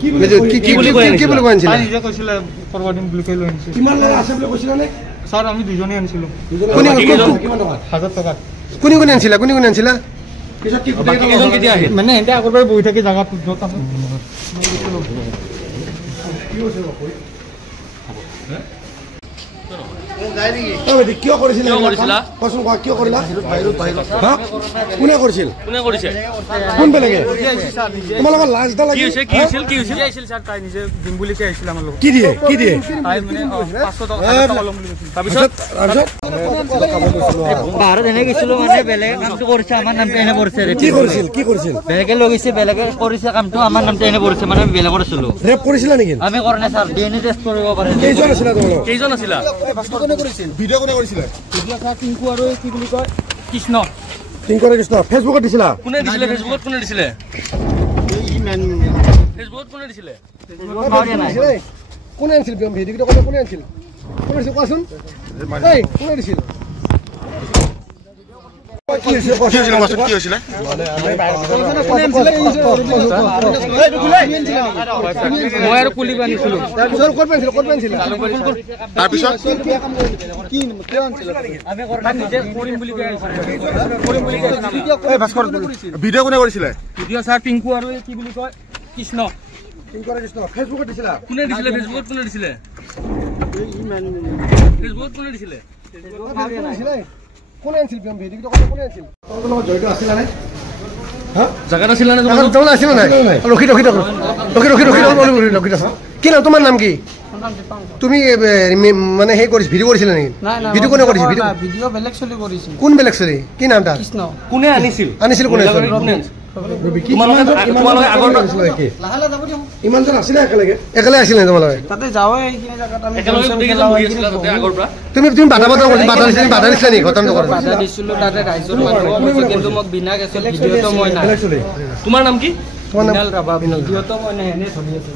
কি বুলি কৈছিল নিজে কৈছিলে কৰবা দিম বুলি কৈ লৈ আনিছিল কিমান লাগে আছে বুলি কৈছিল নে স্যাৰ আমি দুজনে আনিছিলো কোনে কিমান টকা 1000 টকা কোনে আনিছিলা পিছত কি কেজন কেতিয়া আহিল মানে এতে আগৰবাৰ বহি থাকি জায়গা যত আছে কি হৈছে বাপই কিয় কৰিছিলা কিয় কৰিলা কোনে কৰিছিল কোন বেলেগে তোমালোকৰ লাজ দা লাগি কি হৈছিল স্যাৰ তাই নিজে দিম বুলি কৈ আহিছিল আমাৰ লগত কি দিয়ে তাই মানে 500 টকা লম বুলি কৈছিল তাৰপিছত বাহিৰত এনে গৈছিলো মানে বেলেগ কামটো কৰিছে আমাৰ নামটো এনে পৰিছে কি কৰিছিল বেলেগে লগিছে বেলেগে কৰিছে কামটো আমাৰ নামটো এনে পৰিছে মানে বেলেগৰ আছিলো ৰেপ কৰিছিলা নেকি আমি কৰা নাই স্যাৰ ডিএনএ টেষ্ট কৰিব পাৰে কেইজন আছিলা ভিডিও কোনে কৰিছিল ভিডিও স্যাৰ টিংকু আৰু কি বুলি কয় কৃষ্ণ ফেচবুকত দিছিলা কোনে দিছিলে ফেচবুকত কোনে দিছিলে কোনে আনিছিল ভিডিঅ' কোনে আনিছিল কোৱাচোন কোনে দিছিল কি হৈছিলে মই আৰু পুলি বানিছিলো তাৰপিছত ক'ত পাইছিল তাৰপিছত আমি কৰা নিজে কৰিম বুলি কৈ আহিছিল ভিডিঅ' কোনে কৰিছিলে ভিডিঅ' স্যাৰ টিংকু আৰু কি বুলি কয় কৃষ্ণ ফেচবুকত দিছিলা কোনে দিছিলে ফেচবুকত কোনে দিছিলে কোনে আনিছিল ভিডিঅ'টো কোনে আনিছিল তোমালোকৰ জড়িত আছিলা নে জাগাত আছিল না তোমালোক আছিল নাই ৰখি কি নাম তোমাৰ নাম কি তুমি মানে সেই কৰিছ ভিডিঅ' কৰিছিলা নেকি ভিডিঅ' কোনে কৰিছিল ভিডিঅ' বেলেগ চলি কৰিছিল কোন বেলেগ চলি কি নাম তাৰ কৃষ্ণ কোনে আনিছিল কোনে তোমালোকে আগৰ ইমানজন আছিলে একেলগে আছিলে তোমালোকে তাতে যাওঁৱে এইখিনি জায়গাত আমি একেলগে গোটেইকেইজন বহি আছিলা তাতে আগৰ পৰা তুমি বাধা দিছিলা নেকি ঘটনাটো কৰা বাধা দিছিলো তাতে ৰাইজৰ মানুহ কিন্তু মোক বিনা কেছত ভিডিঅ'টো মই নাই তোমাৰ নাম কি বিনাল ৰাবা ভিডিঅ'টো মই এনে চলি আছে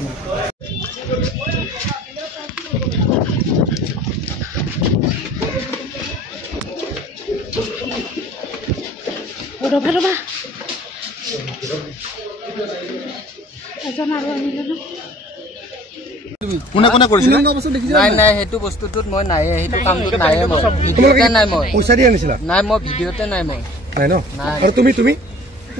ৰবা এজন আৰু আনিলো কোনে কৰিছিল নাই হেতু বস্তুটোত মই নাই হেতু কামটোত নাই মই ভিডিঅ'তে নাই মই পইচা দি আনিছিলা নাই মই ভিডিঅ'তে নাই মই নাই ন আৰু তুমি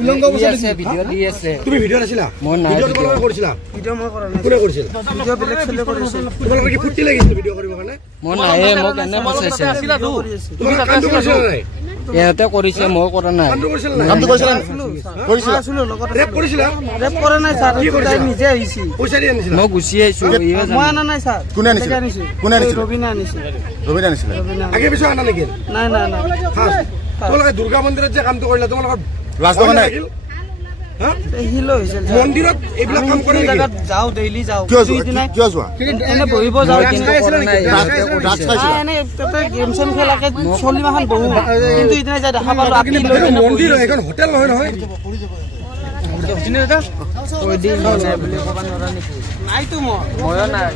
উলংগ আছে ভিডিঅ' দি আছে তুমি ভিডিঅ' আছিলা মই নাই ভিডিঅ' কৰিছিলা ভিডিঅ' মই কৰা নাই কোনে কৰিছিল ভিডিঅ' বেলেগ চলি কৰিছিল তোমালোকৰ কি ফুটি লাগিছিল ভিডিঅ' কৰিবৰ কাৰণে মই নাই মোক এনে বচাইছে আছিলা তো তুমি কামটো কৰিছিলা নাই ইহঁতে কৰিছে মই কৰা নাই কামটো কৰিছিলা ৰেপ কৰিছিলা ৰেপ কৰা নাই স্যাৰ কি কৰিছিলা নিজে আহিছি পইচা দি আনিছিলা মই গুচি আহিছো মই আনা নাই স্যাৰ কোনে আনিছিল ৰবিনা আনিছিল আগে পিছত আনা নেকি নাই তোমালোকে দুৰ্গা মন্দিৰত যে কামটো কৰিলা তোমালোকৰ লাজ লগা নাই হিলো হৈছিল মন্দিৰত এইবিলাক কাম কৰে নেকি যাওঁ ডেইলি যাওঁ কিয় যোৱা এনে বহিব যাওঁ কিন্তু কৰা নাই এনে তাতে গেম চেম খেলাকে চলি মাখান বহু কিন্তু ইদিনা যাই দেখা পালো আপনি মন্দিৰ এখন হোটেল নহয় নাইতো মই নাই